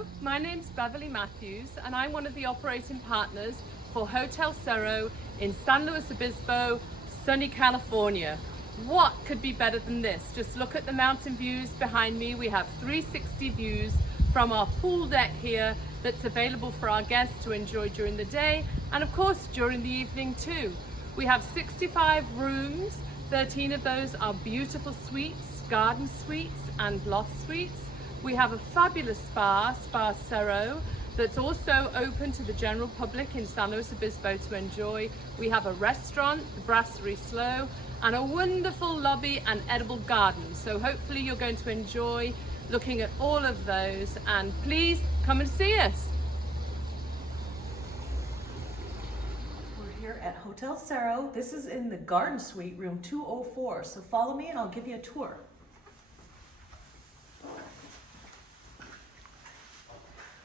Hello, my name's Beverly Matthews and I'm one of the operating partners for Hotel Cerro in San Luis Obispo, sunny California. What could be better than this? Just look at the mountain views behind me. We have 360 views from our pool deck here that's available for our guests to enjoy during the day and of course during the evening too. We have 65 rooms, 13 of those are beautiful suites, garden suites and loft suites. We have a fabulous spa, Spa Cerro, that's also open to the general public in San Luis Obispo to enjoy. We have a restaurant, the Brasserie Slow, and a wonderful lobby and edible garden. So hopefully you're going to enjoy looking at all of those, and please come and see us. We're here at Hotel Cerro. This is in the garden suite, room 204. So follow me and I'll give you a tour.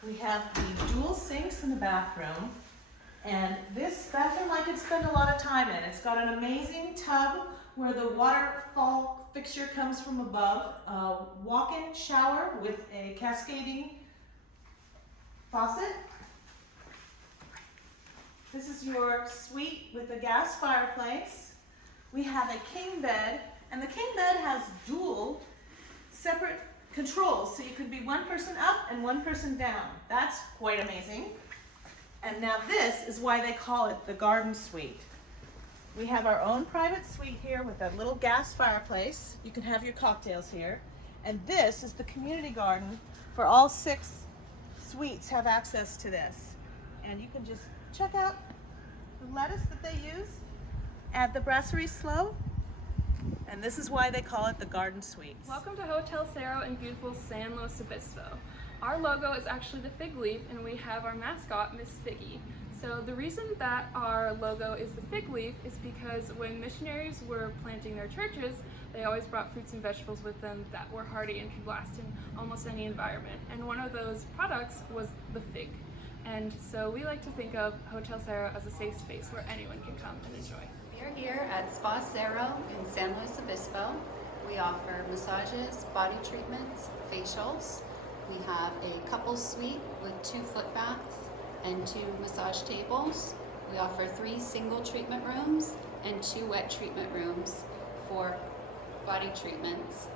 We have the dual sinks in the bathroom, and this bathroom I could spend a lot of time in. It's got an amazing tub where the waterfall fixture comes from above, a walk-in shower with a cascading faucet. This is your suite with a gas fireplace. We have a king bed, and the king bed has dual separate controls, so you could be one person up and one person down. That's quite amazing. And now this is why they call it the garden suite. We have our own private suite here with a little gas fireplace. You can have your cocktails here. And this is the community garden for all 6 suites have access to this. And you can just check out the lettuce that they use at the Brasserie Slow. And this is why they call it the garden suites. Welcome to Hotel Cerro in beautiful San Luis Obispo. Our logo is actually the fig leaf, and we have our mascot, Miss Figgy. So the reason that our logo is the fig leaf is because when missionaries were planting their churches, they always brought fruits and vegetables with them that were hardy and could last in almost any environment. And one of those products was the fig. And so we like to think of Hotel Cerro as a safe space where anyone can come and enjoy. We are here at Spa Cerro in San Luis Obispo. We offer massages, body treatments, facials. We have a couple suite with 2 foot baths and 2 massage tables. We offer 3 single treatment rooms and 2 wet treatment rooms for body treatments.